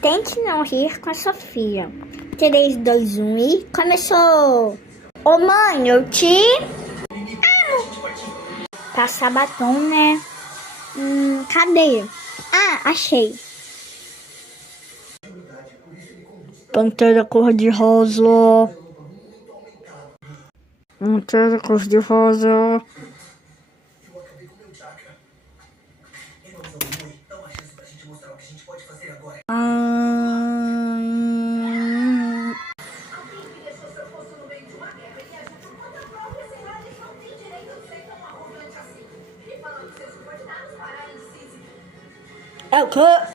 Tente não rir com a Sofia. 3, 2, 1 e começou! Ô mãe, eu te passar batom, né? Cadê? Ah, achei. Pantera cor-de-rosa. Pantera cor-de-rosa. Ah, é o quê?